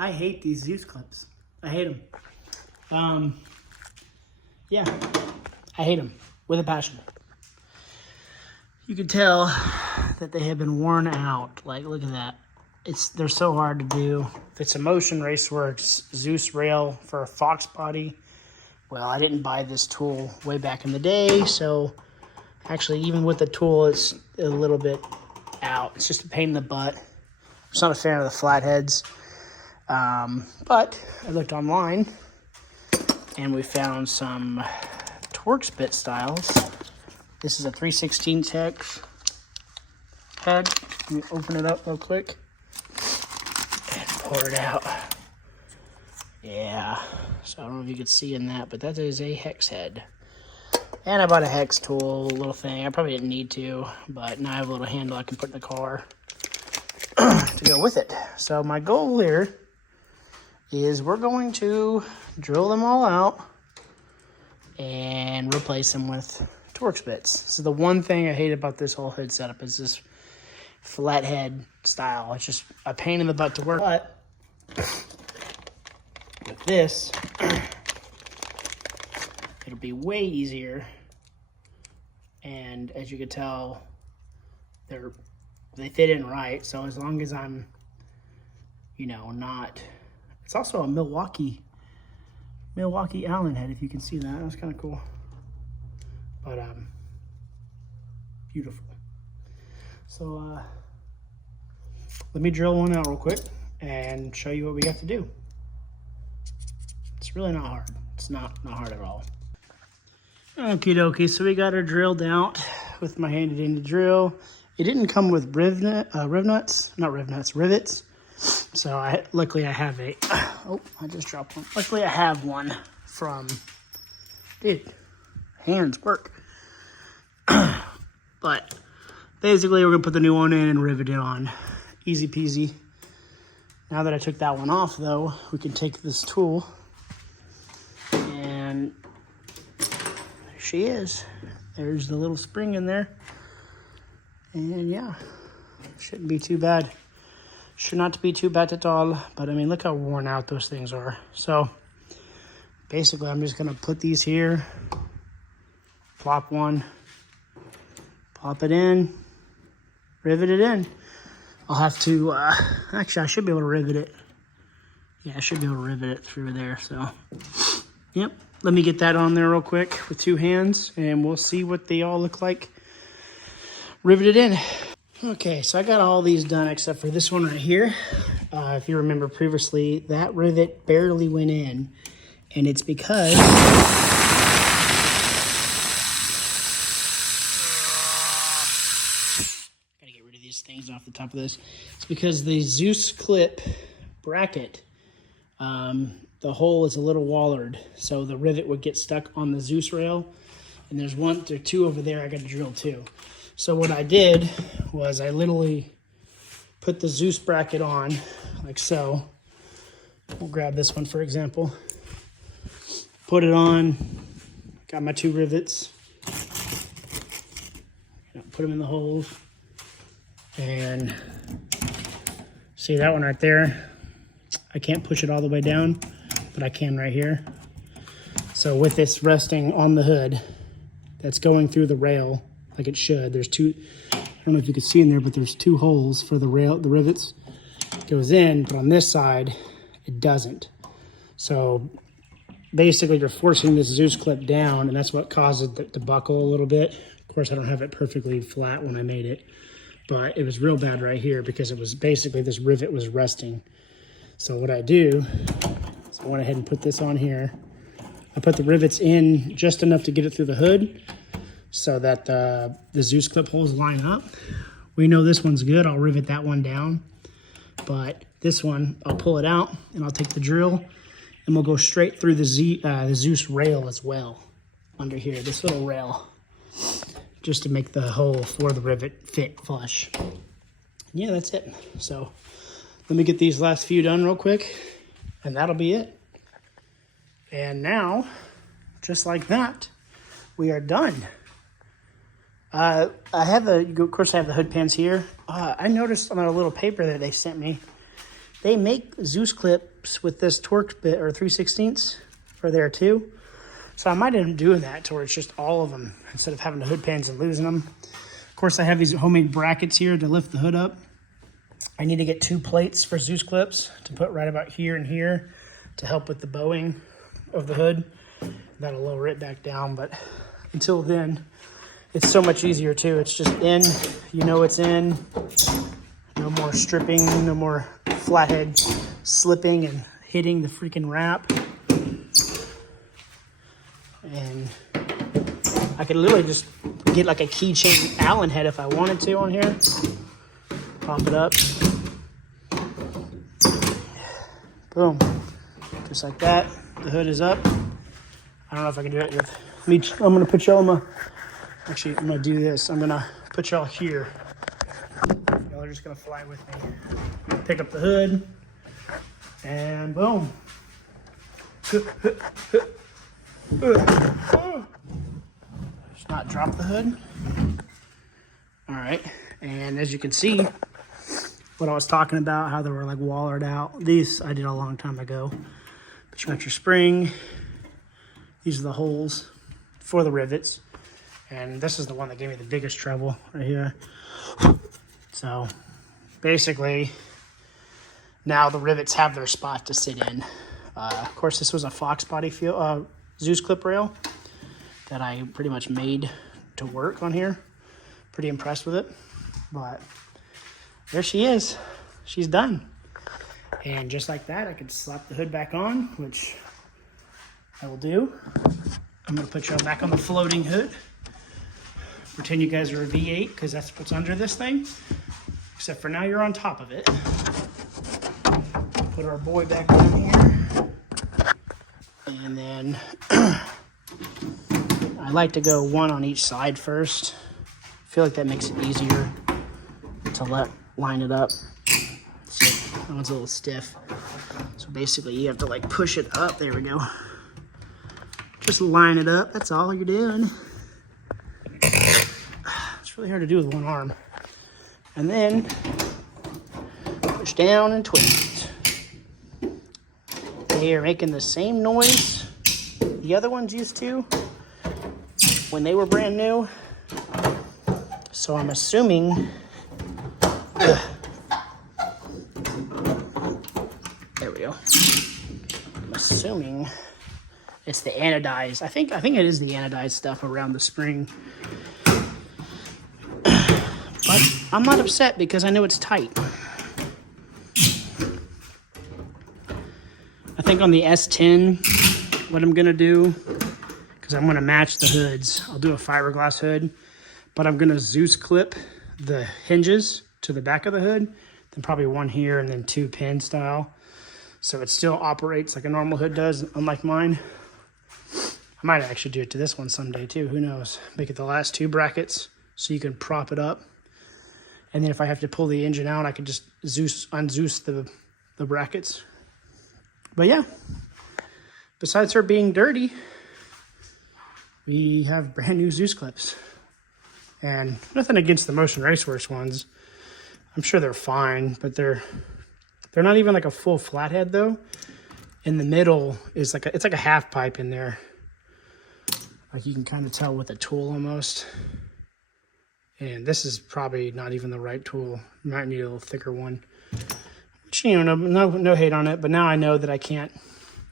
I hate these Zeus clips. I hate them. Yeah, I hate them with a passion. You can tell that they have been worn out. Like, look at that. They're so hard to do. If it's a Motion Raceworks Zeus rail for a Fox body, well, I didn't buy this tool way back in the day, so actually, even with the tool, it's a little bit out. It's just a pain in the butt. I'm just not a fan of the flatheads. But I looked online, and we found some Torx bit styles. This is a 3/16 hex head. Let me open it up real quick and pour it out. Yeah, so I don't know if you could see in that, but that is a hex head. And I bought a hex tool, little thing. I probably didn't need to, but now I have a little handle I can put in the car to go with it. So my goal here is we're going to drill them all out and replace them with Torx bits. So the one thing I hate about this whole hood setup is this flathead style. It's just a pain in the butt to work. But with this, it'll be way easier. And as you can tell, they fit in right. So as long as I'm, not. It's also a Milwaukee Allen head, if you can see that. That's kind of cool. But beautiful. So let me drill one out real quick and show you what we got to do. It's really not hard. It's not hard at all. Okie dokie, so we got her drilled out with my handed in the drill. It didn't come with rivets. So luckily I have a, oh, I just dropped one. Luckily I have one from, dude, hands work. But basically we're gonna put the new one in and rivet it on. Easy peasy. Now that I took that one off though, we can take this tool and there she is. There's the little spring in there. And yeah, shouldn't be too bad. Should not be too bad at all, but I mean, look how worn out those things are. So basically, I'm just gonna put these here, plop one, pop it in, rivet it in. I'll have to, actually, I should be able to rivet it. Yeah, I should be able to rivet it through there, so. Yep, let me get that on there real quick with two hands, and we'll see what they all look like riveted in. Okay, so I got all these done except for this one right here. If you remember previously, that rivet barely went in, and it's because gotta get rid of these things off the top of this. It's because the Zeus clip bracket, the hole is a little wallered, so the rivet would get stuck on the Zeus rail, and there's two over there I got to drill too. So what I did was I literally put the Zeus bracket on, like so. We'll grab this one for example. Put it on, got my two rivets. Put them in the holes. And see that one right there? I can't push it all the way down, but I can right here. So with this resting on the hood, that's going through the rail, like it should. There's two, I don't know if you can see in there, but there's two holes for the rail, the rivets. It goes in, but on this side, it doesn't. So basically you're forcing this Zeus clip down, and that's what causes it to buckle a little bit. Of course, I don't have it perfectly flat when I made it, but it was real bad right here because it was basically this rivet was resting. So what I do is I went ahead and put this on here. I put the rivets in just enough to get it through the hood, so that the Zeus clip holes line up. We know this one's good. I'll rivet that one down. But this one, I'll pull it out and I'll take the drill and we'll go straight through the Zeus rail as well. Under here, this little rail, just to make the hole for the rivet fit flush. Yeah, that's it. So let me get these last few done real quick and that'll be it. And now, just like that, we are done. I have of course I have the hood pans here. I noticed on a little paper that they sent me they make Zeus clips with this Torx bit or 3/16 for there too. So I might end up doing that to where it's just all of them instead of having the hood pins and losing them. Of course, I have these homemade brackets here to lift the hood up. I need to get 2 plates for Zeus clips to put right about here and here to help with the bowing of the hood. That'll lower it back down, but until then, it's so much easier too. It's just in, you know it's in. No more stripping, no more flathead slipping and hitting the freaking wrap. And I could literally just get like a keychain Allen head if I wanted to on here. Pop it up. Boom. Just like that. The hood is up. I don't know if I can do it with me. I'm going to put y'all on my... Actually, I'm going to do this. I'm going to put y'all here. Y'all are just going to fly with me. Pick up the hood. And boom. Just not drop the hood. All right. And as you can see, what I was talking about, how they were like wallered out. These I did a long time ago. But you got your spring. These are the holes for the rivets. And this is the one that gave me the biggest trouble right here. So basically, now the rivets have their spot to sit in. Of course, this was a Fox body Zeus clip rail that I pretty much made to work on here. Pretty impressed with it. But there she is. She's done. And just like that, I could slap the hood back on, which I will do. I'm going to put y'all back on the floating hood. Pretend you guys are a V8 because that's what's under this thing. Except for now you're on top of it. Put our boy back on here. And then I like to go one on each side first. I feel like that makes it easier to line it up. See, that one's a little stiff. So basically you have to like push it up. There we go. Just line it up. That's all you're doing. It's really hard to do with one arm. And then push down and twist. They are making the same noise the other ones used to when they were brand new. So I'm assuming there we go. I'm assuming it's the anodized. I think it is the anodized stuff around the spring. But I'm not upset because I know it's tight. I think on the S10, what I'm gonna do, because I'm gonna match the hoods. I'll do a fiberglass hood, but I'm gonna Zeus clip the hinges to the back of the hood, then probably one here and then 2 pin style. So it still operates like a normal hood does, unlike mine. I might actually do it to this one someday too, who knows. Make it the last 2 brackets so you can prop it up. And then if I have to pull the engine out, I could just un-Zeus the brackets. But yeah, besides her being dirty, we have brand new Zeus clips. And nothing against the Motion Raceworks ones. I'm sure they're fine, but they're not even like a full flathead though. In the middle is like it's like a half pipe in there. Like you can kind of tell with a tool almost. And this is probably not even the right tool. You might need a little thicker one. Which, you know, no hate on it, but now I know that I can't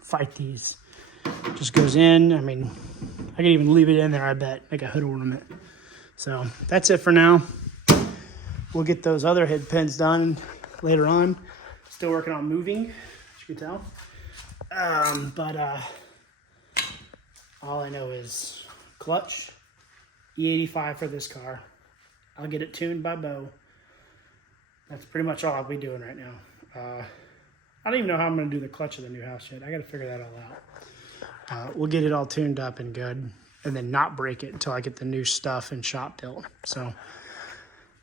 fight these. It just goes in. I mean, I can even leave it in there, I bet, like a hood ornament. So that's it for now. We'll get those other head pins done later on. Still working on moving, as you can tell. All I know is clutch, E85 for this car. I'll get it tuned by Bo. That's pretty much all I'll be doing right now. I don't even know how I'm going to do the clutch of the new house yet. I got to figure that all out. We'll get it all tuned up and good, and then not break it until I get the new stuff and shop built. So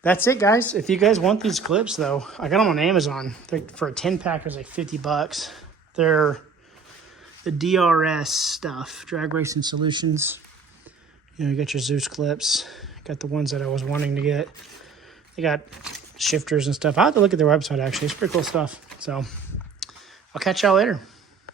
that's it, guys. If you guys want these clips, though, I got them on Amazon. For a 10-pack, it's like $50. They're the DRS stuff, Drag Racing Solutions. You know, you got your Zeus clips. Got the ones that I was wanting to get. They got shifters and stuff. I'll have to look at their website, actually. It's pretty cool stuff. So I'll catch y'all later.